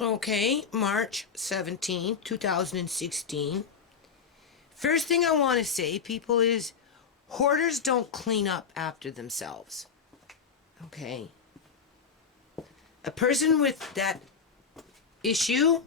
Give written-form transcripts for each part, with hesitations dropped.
Okay, March 17, 2016. First thing I want to say, people, is hoarders don't clean up after themselves. Okay. A person with that issue,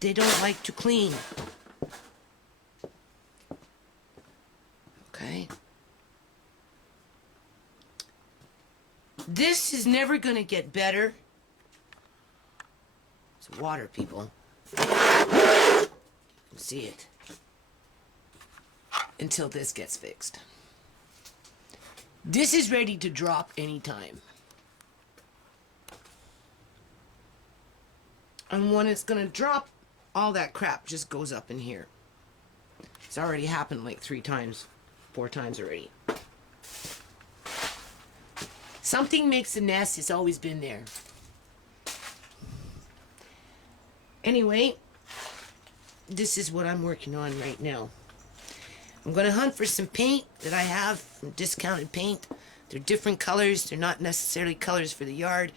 they don't like to clean. Okay. This is never going to get better. It's water, people. You can see it. Until this gets fixed. This is ready to drop anytime. And when it's going to drop, all that crap just goes up in here. It's already happened like 3 times, 4 times already. Something makes a nest. It's always been there. Anyway, this is what I'm working on right now. I'm going to hunt for some paint that I have from discounted paint. They're different colors. They're not necessarily colors for the yard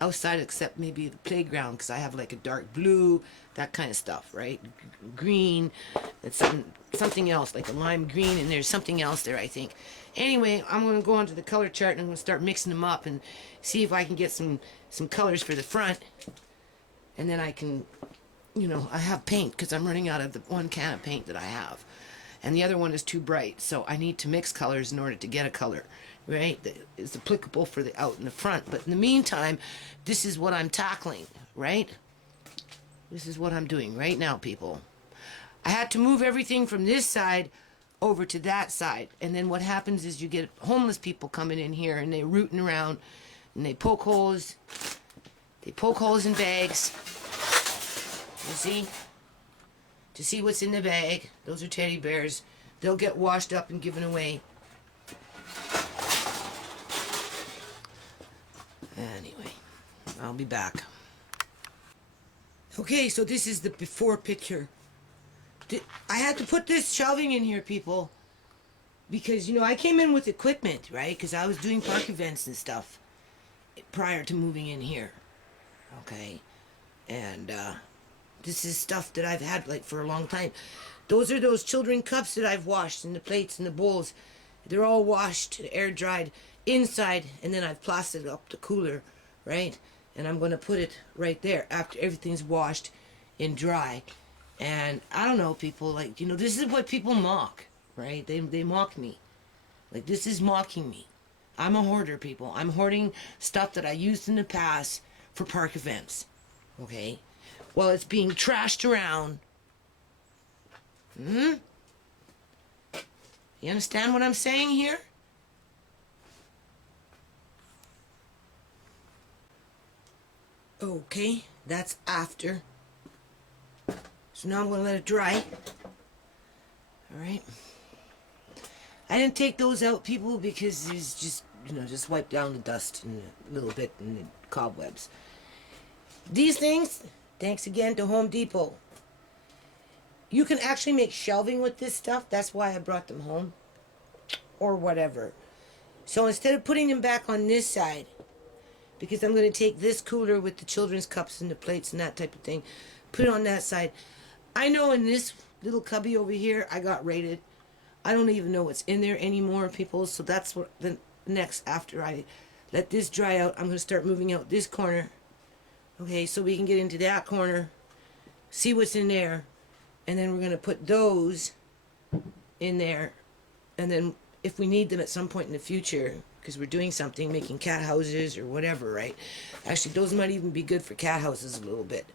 outside, except maybe the playground, because I have like a dark blue, that kind of stuff, right? Green, it's something else, like a lime green, and there's something else there, I think. Anyway, I'm going to go onto the color chart and I'm going to start mixing them up and see if I can get some colors for the front. And then I can, you know, I have paint because I'm running out of the 1 can of paint that I have. And the other one is too bright, so I need to mix colors in order to get a color, right? That is applicable for the out and the front. But in the meantime, this is what I'm tackling, right? This is what I'm doing right now, people. I had to move everything from this side over to that side. And then what happens is you get homeless people coming in here and they're rooting around and they poke holes. They poke holes in bags. You see? To see what's in the bag. Those are teddy bears. They'll get washed up and given away. Anyway, I'll be back. Okay, so this is the before picture. I had to put this shelving in here, people, because, you know, I came in with equipment, right? Because I was doing park events and stuff prior to moving in here. Okay. And, this is stuff that I've had, like, for a long time. Those are those children cups that I've washed, and the plates and the bowls. They're all washed, air dried inside, and then I've plastered up the cooler, right? And I'm going to put it right there after everything's washed and dry. And I don't know, people, like, you know, this is what people mock, right? They mock me. Like, this is mocking me. I'm a hoarder, people. I'm hoarding stuff that I used in the past for park events, okay? Well, it's being trashed around. You understand what I'm saying here? Okay, that's after. So now I'm going to let it dry. Alright. I didn't take those out, people, because it's just, you know, just wipe down the dust and a little bit and the cobwebs. These things, thanks again to Home Depot. You can actually make shelving with this stuff. That's why I brought them home. Or whatever. So instead of putting them back on this side, because I'm going to take this cooler with the children's cups and the plates and that type of thing, put it on that side. I know in this little cubby over here, I got raided. I don't even know what's in there anymore, people. So that's what the next, after I let this dry out, I'm going to start moving out this corner. Okay, so we can get into that corner, see what's in there, and then we're going to put those in there. And then if we need them at some point in the future, because we're doing something, making cat houses or whatever, right? Actually, those might even be good for cat houses a little bit.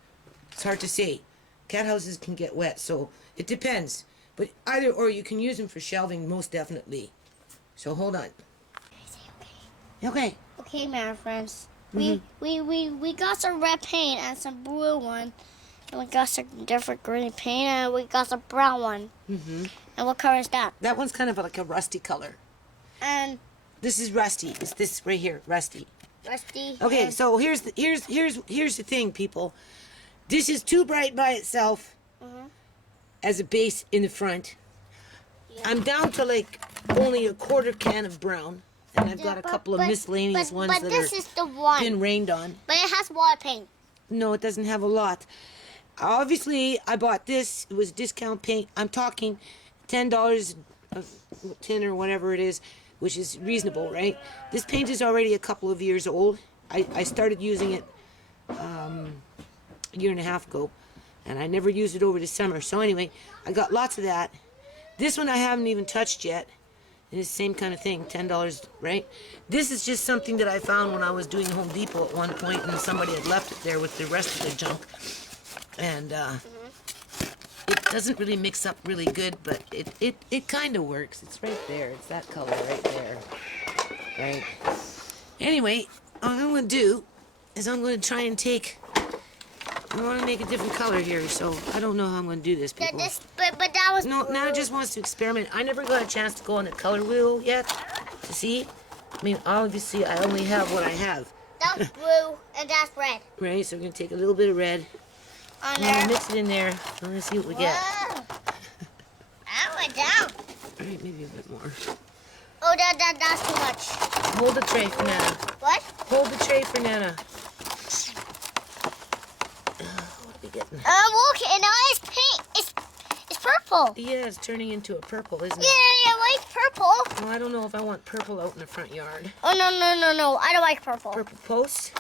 It's hard to say. Cat houses can get wet, so it depends. But either or, you can use them for shelving, most definitely. So hold on. Okay. Okay, my friends. We got some red paint and some blue one. And we got some different green paint and we got some brown one. And what color is that? That one's kind of like a rusty color. And this is rusty. It's this right here, rusty. Rusty. Okay, so here's the thing, people. This is too bright by itself as a base in the front. Yeah. I'm down to like only a 1/4 can of brown. And I've got a couple of miscellaneous ones but that this are is the one. been rained on. But it has water paint. No, it doesn't have a lot. Obviously, I bought this. It was discount paint. I'm talking $10 a tin or whatever it is, which is reasonable, right? This paint is already a couple of years old. I started using it a year and a half ago, and I never used it over the summer. So anyway, I got lots of that. This one I haven't even touched yet. It's the same kind of thing, $10, right? This is just something that I found when I was doing Home Depot at one point, and somebody had left it there with the rest of the junk. And it doesn't really mix up really good, but it kind of works. It's right there. It's that color right there, right? Anyway, what I'm going to do is I'm going to try and take... I want to make a different color here, so I don't know how I'm going to do this, people. But that was No, blue. now just wants to experiment. I never got a chance to go on the color wheel yet to see. I mean, obviously, I only have what I have. That's blue and that's red. Right, so we're going to take a little bit of red. On I'm there. going to mix it in there. I'm going to see what we get. Whoa. I went down. All right, maybe a bit more. Oh, that's too much. Hold the tray for Nana. What? Hold the tray for Nana. What are we getting? Look, and now it's pink. It's purple. Yeah, it's turning into a purple, isn't it? Yeah, I like purple. Well, I don't know if I want purple out in the front yard. Oh, no. I don't like purple. Purple posts?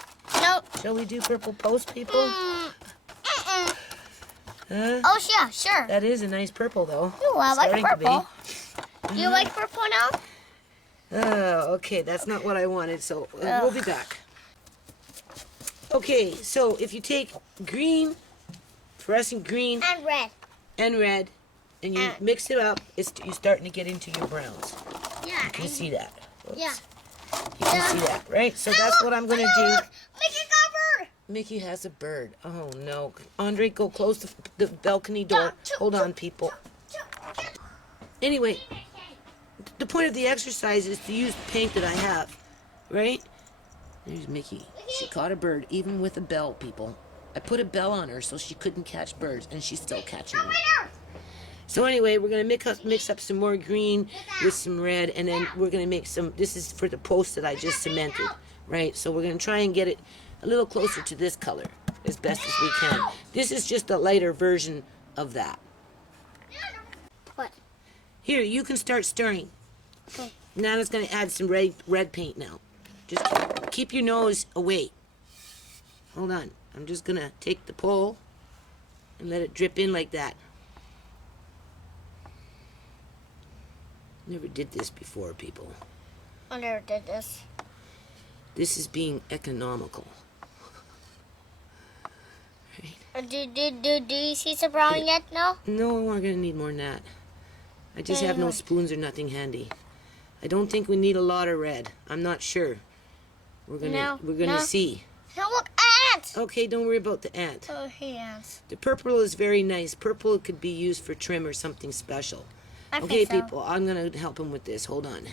No. Shall we do purple post, people? Mm-mm. Huh? Oh, yeah, sure. That is a nice purple, though. Ooh, I like Starting to be. purple. Do you like purple now? Oh, okay, that's not what I wanted, so we'll be back. Okay, so if you take green, fluorescent green, And red. and you And- mix it up, you're starting to get into your browns. Yeah. You can see that. Oops. Yeah. You can see that, right? So that's what I'm going to do. Look, Mickey got bird. Mickey has a bird. Oh, no. Andre, go close the balcony door. Hold on, people. Anyway, the point of the exercise is to use the paint that I have, right? There's Mickey. She caught a bird, even with a bell, people. I put a bell on her so she couldn't catch birds, and she's still catching them. So anyway, we're going to mix up some more green with some red, and then we're going to make some... This is for the post that I just cemented, right? So we're going to try and get it a little closer to this color as best as we can. This is just a lighter version of that. What? Here, you can start stirring. Okay. Nana's going to add some red paint now. Just keep your nose away. Hold on. I'm just going to take the pole and let it drip in like that. Never did this before, people. I never did this. This is being economical. Right? Do you see some brown yet? No? No, we're going to need more than that. I just have no spoons or nothing handy. I don't think we need a lot of red. I'm not sure. We're gonna see. No, look, ants! Okay, don't worry about the ant. Oh, hey, ants. The purple is very nice. Purple could be used for trim or something special. I Okay, think so. people, I'm gonna help him with this. Hold on.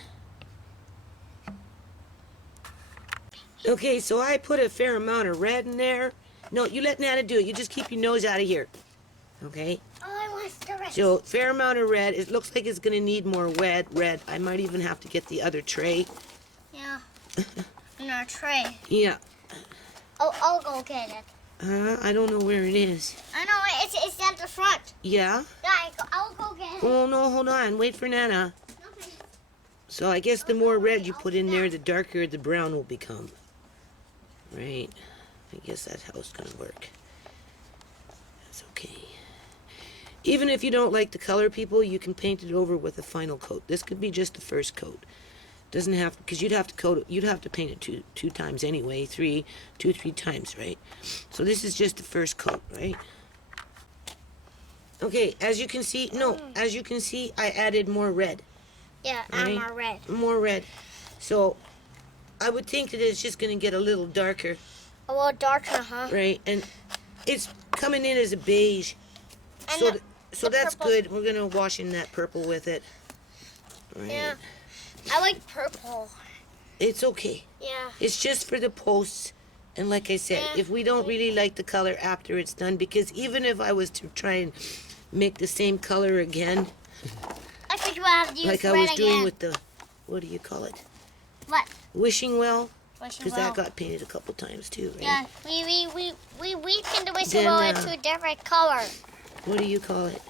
Okay, so I put a fair amount of red in there. No, you let Nana do it. You just keep your nose out of here. Okay? Oh, I want the red. So, fair amount of red. It looks like it's gonna need more red. I might even have to get the other tray. Yeah. In our tray. Yeah. Oh, I'll go get it. I don't know where it is. I know, it's at the front. Yeah? Yeah, I'll go get it. Oh, no, hold on. Wait for Nana. Okay. So I guess the more red you put in there, the darker the brown will become. Right. I guess that's how it's going to work. That's okay. Even if you don't like the color, people, you can paint it over with a final coat. This could be just the first coat. Doesn't have, because you'd have to coat it, you'd have to paint it two times anyway, three times, right? So this is just the first coat, right? Okay, as you can see, I added more red. Yeah, Right. and more red. More red. So I would think that it's just going to get a little darker, A little darker, huh? right? And it's coming in as a beige. And So, the- so the that's purple- good. We're going to wash in that purple with it. Right. Yeah. I like purple. It's okay. Yeah. It's just for the posts. And like I said, Yeah. if we don't really like the color after it's done, because even if I was to try and make the same color again, I think we'll have to use like I red was doing again. with the, what do you call it? What? Wishing well. Wishing Because well. that got painted a couple times too, right? Yeah, we painted the wishing Then, well in 2 different colors. What do you call it?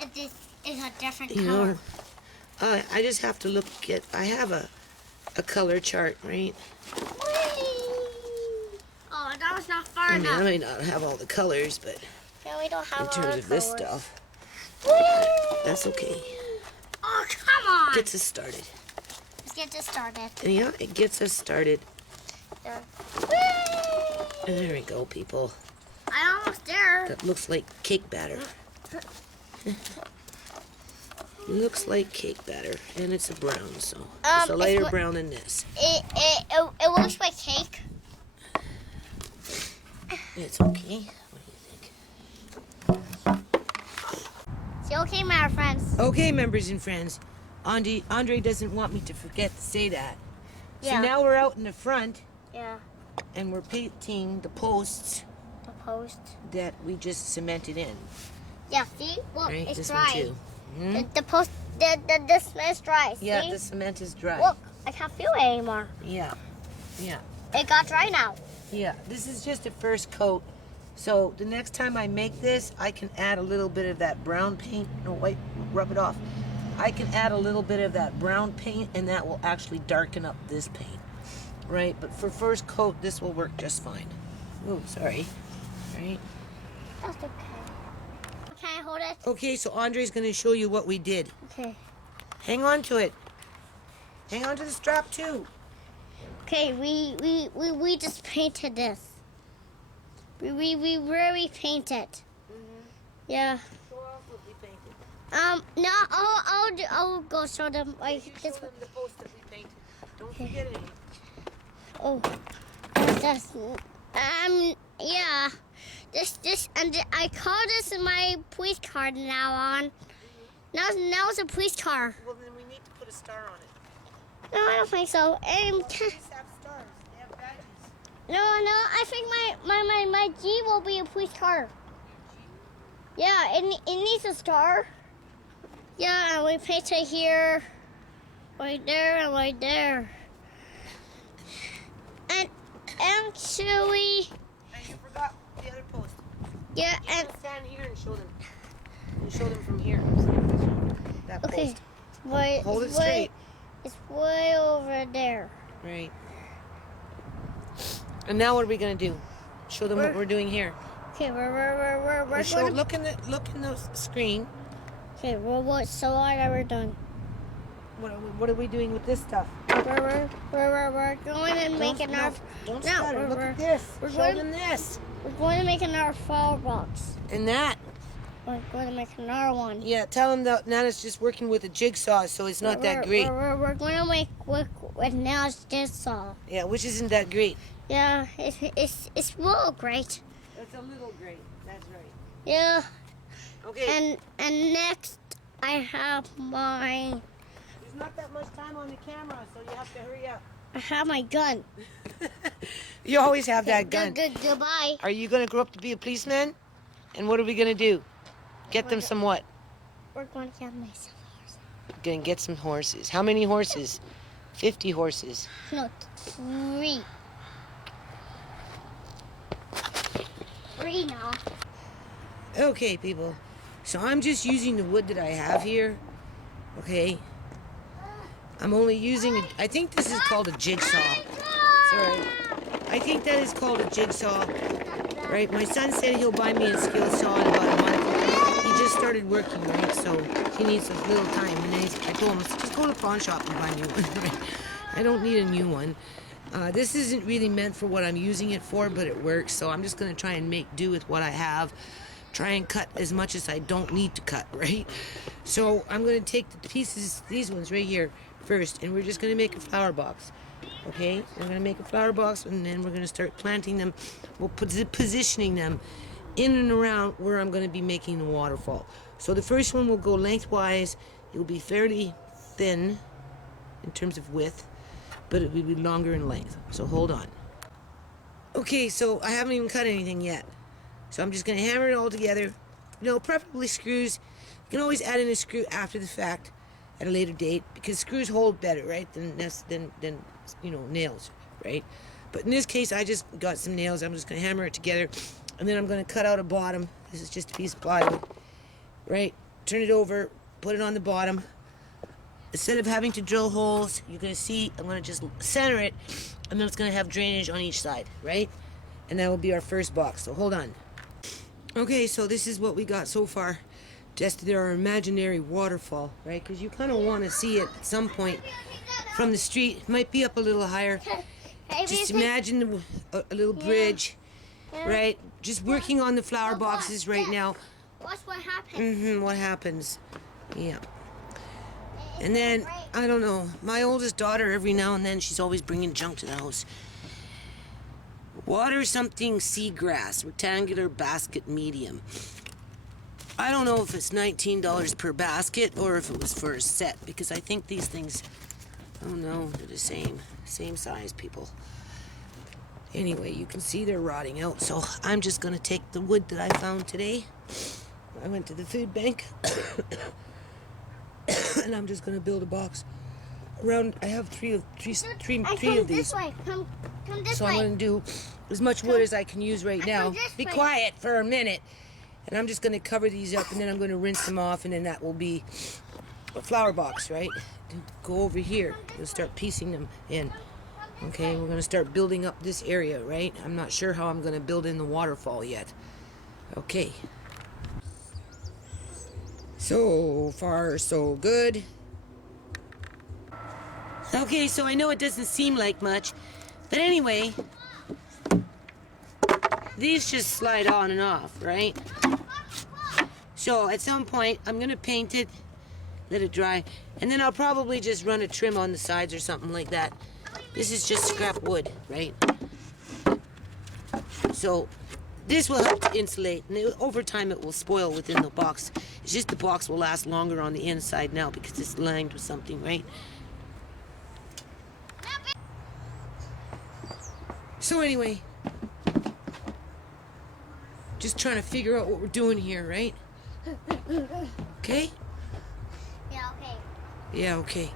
It's a different You color. know, I just have to look at, I have a color chart, right? Oh, that was not far I mean, enough. I may not have all the colors, but Yeah, we don't have in all terms the of this colors. stuff, Whee! that's okay. Oh, come on. Gets us started. Let's get this started. And yeah, it gets us started. There. And there we go, people. I'm almost there. That looks like cake batter. Looks like cake batter, and it's a brown, so it's a lighter brown than this. It looks like cake. It's okay. What do you think? It's okay, my friends. Okay, members and friends. Andre doesn't want me to forget to say that. Yeah. So now we're out in the front, Yeah. and we're painting the posts The post. that we just cemented in. Yeah. See, look, Right, it's this dry. one too. Hmm? The post. The cement's dry. See? Yeah, the cement is dry. Look, I can't feel it anymore. Yeah, yeah, It got dry now. yeah. This is just a first coat. So the next time I make this, I can add a little bit of that brown paint. No, wait, rub it off. I can add a little bit of that brown paint, and that will actually darken up this paint, right? But for first coat, this will work just fine. Oh, sorry. Right? That's okay. Can I hold it? Okay, so Andre's going to show you what we did. Okay. Hang on to it. Hang on to the strap too. Okay, we just painted this. We really painted. Yeah. Show off what we painted. No, I'll go show them like You this show them one. the post that we painted. Don't Okay. forget it. Oh, that's yeah. This and I call this my police car now on. Now it's a police car. Well, then we need to put a star on it. No, I don't think so. Police have stars. They have badges. No, I think my G will be a police car. Yeah, it needs a star. Yeah, and we paint it here, right there, and right there. And actually, And you forgot the other post. yeah, You and can stand here and show them. You show them from here. That okay, post. right, Hold it it's straight. It's way over there. Right. And now what are we gonna do? Show them what we're doing here. Okay, we're going to. Look in the screen. Okay, so we're done. What are we doing with this stuff? We're going to make another. Don't No, stutter. Look at this. we're Show going- them this. We're going to make another flower box. And that. We're going to make another one. Yeah, tell them that Nana's just working with a jigsaw, so it's not that great. We're going to make with Nana's jigsaw. Yeah, which isn't that great. Yeah, it's real great. That's a little great. That's right. Yeah, Okay. and next I have my There's not that much time on the camera, so you have to hurry up. gun. You always have that gun. Goodbye. Are you going to grow up to be a policeman? And what are we going to do? Get them some what? We're going to get myself horse. Going to get some horses. How many horses? 50 horses. No, 3. 3 now. Okay, people. So I'm just using the wood that I have here. Okay. I'm only using, I think this is called a jigsaw. It's all right. I think that is called a jigsaw. Right? My son said he'll buy me a skill saw in about a month. He just started working, right? So he needs a little time. And then I told him, just go to the pawn shop and buy a new one. Right? I don't need a new one. This isn't really meant for what I'm using it for, but it works. So I'm just going to try and make do with what I have. Try and cut as much as I don't need to cut, right? So I'm going to take the pieces, these ones right here first, and we're just going to make a flower box. Okay? We're going to make a flower box, and then we're going to start planting them. We'll positioning them in and around where I'm going to be making the waterfall. So the first one will go lengthwise. It will be fairly thin in terms of width, but it will be longer in length. So hold on. Okay, so I haven't even cut anything yet. So I'm just going to hammer it all together. You know, preferably screws. You can always add in a screw after the fact. at a later date, because screws hold better, right, than nails, right? But in this case, I just got some nails. I'm just going to hammer it together, and then I'm going to cut out a bottom. This is just a piece of plywood, right? Turn it over, put it on the bottom. Instead of having to drill holes, you're going to see I'm going to just center it, and then it's going to have drainage on each side, right? And that will be our first box. So hold on. Okay, so this is what we got so far. Just our imaginary waterfall, right? Because you kind of want to see it at some point from the street. It might be up a little higher. Just imagine a little bridge, right? Just working on the flower boxes right now. Watch what happens. What happens? Yeah. And then, I don't know, my oldest daughter, every now and then, she's always bringing junk to the house. Water something seagrass, rectangular basket medium. I don't know if it's $19 per basket or if it was for a set, because I think these things, oh no, they're the same size, people. Anyway, you can see they're rotting out, so I'm just going to take the wood that I found today. I went to the food bank, and I'm just going to build a box around. I have three of these. This way. Come this So way. I'm going to do as much wood as I can use right now. Be quiet for a minute. And I'm just going to cover these up, and then I'm going to rinse them off, and then that will be a flower box, right? Go over here. We'll start piecing them in. Okay, we're going to start building up this area, right? I'm not sure how I'm going to build in the waterfall yet. Okay. So far, so good. Okay, so I know it doesn't seem like much, but anyway, these just slide on and off, right? So at some point, I'm going to paint it, let it dry, and then I'll probably just run a trim on the sides or something like that. This is just scrap wood, right? So this will help to insulate, and over time it will spoil within the box. It's just the box will last longer on the inside now because it's lined with something, right? So anyway, just trying to figure out what we're doing here, right? Okay? Yeah, okay. Yeah, okay.